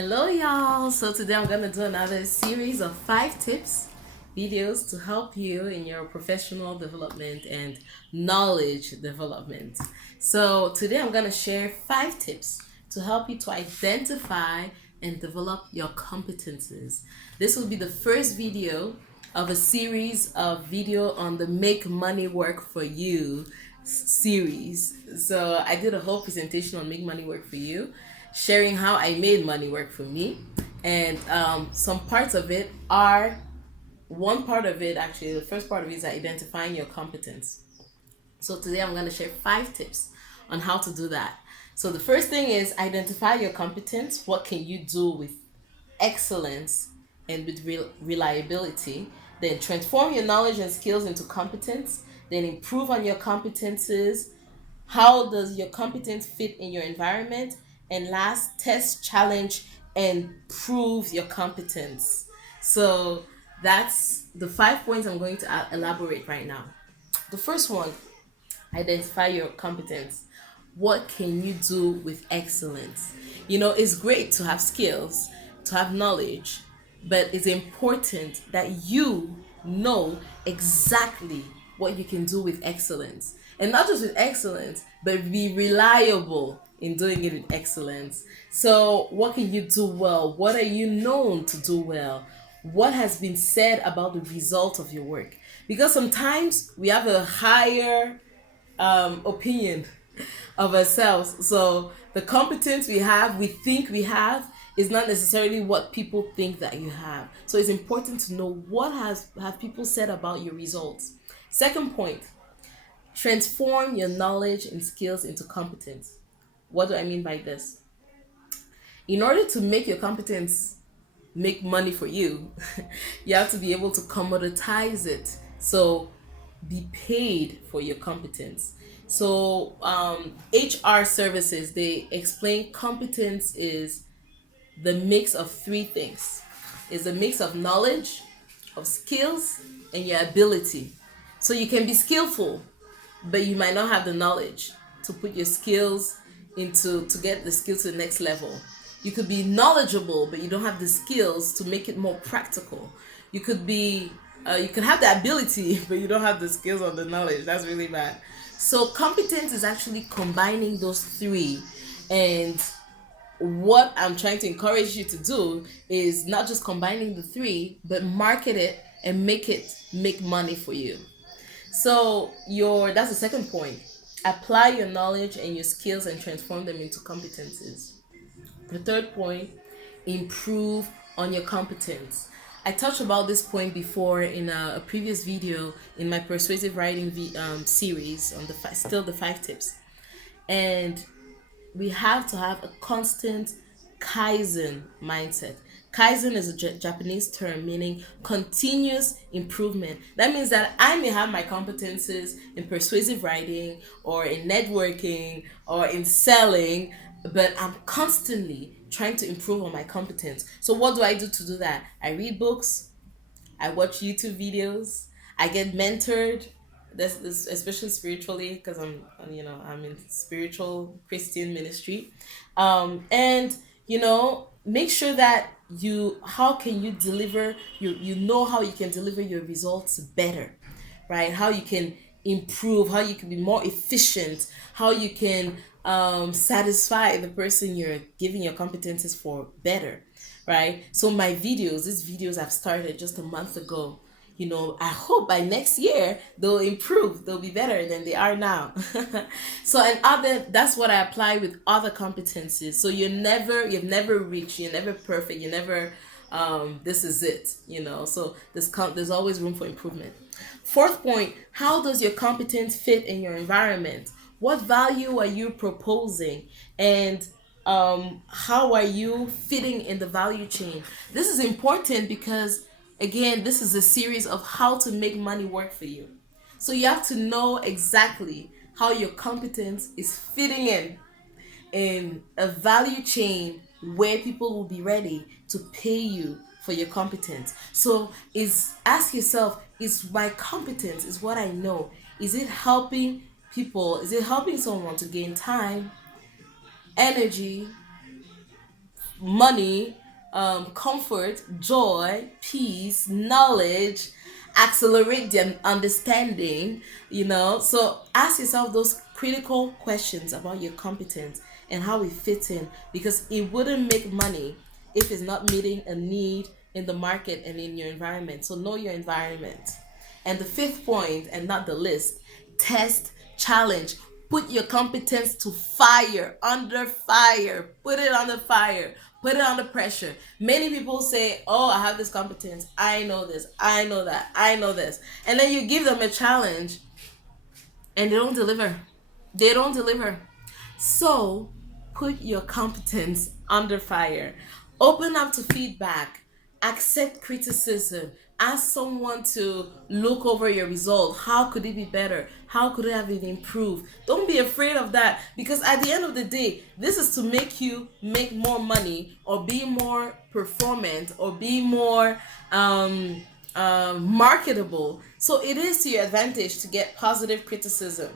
Hello y'all! So today I'm going to do another series of 5 tips videos to help you in your professional development and knowledge development. So today I'm going to share 5 tips to help you to identify and develop your competences. This will be the first video of a series of video on the Make Money Work For You series. So I did a whole presentation on Make Money Work For You, sharing how I made money work for me. And some parts of it are, one part of it actually, the first part of it is identifying your competence. So today I'm going to share 5 tips on how to do that. So the first thing is identify your competence. What can you do with excellence and with reliability? Then transform your knowledge and skills into competence. Then improve on your competences. How does your competence fit in your environment? And last, test, challenge, and prove your competence. So that's the 5 points I'm going to elaborate right now. The first one, identify your competence. What can you do with excellence? You know, it's great to have skills, to have knowledge, but it's important that you know exactly what you can do with excellence. And not just with excellence, but be reliable in doing it with excellence. So, what can you do well? What are you known to do well? What has been said about the result of your work? Because sometimes we have a higher opinion of ourselves. So the competence we think we have, is not necessarily what people think that you have. So it's important to know what have people said about your results. Second point, transform your knowledge and skills into competence. What do I mean by this? In order to make your competence make money for you, you have to be able to commoditize it. So be paid for your competence. So HR services, they explain competence is the mix of 3 things. It's a mix of knowledge, of skills, and your ability. So you can be skillful, but you might not have the knowledge to put your skills to get the skills to the next level. You could be knowledgeable, but you don't have the skills to make it more practical. You could be you could have the ability, but you don't have the skills or the knowledge. That's really bad. So competence is actually combining those 3. And what I'm trying to encourage you to do is not just combining the 3, but market it and make it make money for you. So that's the second point. Apply your knowledge and your skills and transform them into competencies. The third point, improve on your competence. I touched about this point before in a previous video in my persuasive writing series on the 5 tips. And we have to have a constant Kaizen mindset. Kaizen is a Japanese term meaning continuous improvement. That means that I may have my competences in persuasive writing or in networking or in selling, but I'm constantly trying to improve on my competence. So what do I do to do that? I read books, I watch YouTube videos, I get mentored. This especially spiritually, because I'm in spiritual Christian ministry, and make sure that how can you deliver how you can deliver your results better, right? How you can improve, how you can be more efficient, how you can satisfy the person you're giving your competences for better, right? So these videos I've started just a month ago. I hope by next year they'll improve, they'll be better than they are now. So that's what I apply with other competencies. So you've never reached, you're never perfect, you're never this is it, so there's always room for improvement. Fourth point, how does your competence fit in your environment? What value are you proposing? And how are you fitting in the value chain? This is important because, again, this is a series of how to make money work for you. So you have to know exactly how your competence is fitting in a value chain where people will be ready to pay you for your competence. So ask yourself, is my competence, is what I know, is it helping people? Is it helping someone to gain time, energy, money, comfort, joy, peace, knowledge, accelerate their understanding, So ask yourself those critical questions about your competence and how it fits in, because it wouldn't make money if it's not meeting a need in the market and in your environment. So know your environment. And the fifth point, and not the list, test, challenge. Put your competence to fire, under fire. Put it under fire. Put it under pressure. Many people say, oh, I have this competence. I know this. I know that. I know this. And then you give them a challenge and they don't deliver. They don't deliver. So put your competence under fire. Open up to feedback. Accept criticism. Ask someone to look over your result. How could it be better? How could it have been improved? Don't be afraid of that, because at the end of the day, this is to make you make more money or be more performant or be more marketable. So it is to your advantage to get positive criticism.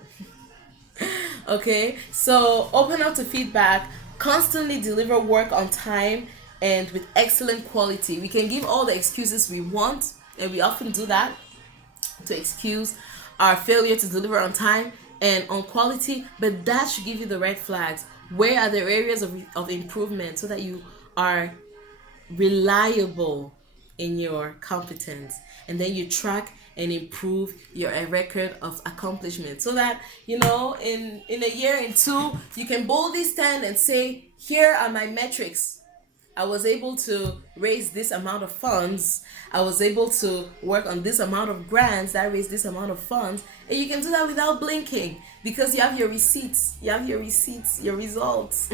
Okay, so open up to feedback, constantly deliver work on time and with excellent quality. We can give all the excuses we want, and we often do that to excuse our failure to deliver on time and on quality, but that should give you the red flags. Where are the areas of improvement so that you are reliable in your competence, and then you track and improve your record of accomplishment, so that in a year, in two, you can boldly stand and say, here are my metrics. I was able to raise this amount of funds. I was able to work on this amount of grants that raised this amount of funds. And you can do that without blinking, because you have your receipts. You have your receipts, your results.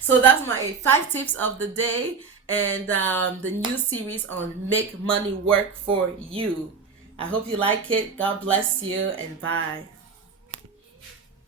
So that's my 5 tips of the day, and the new series on Make Money Work for You. I hope you like it. God bless you, and bye.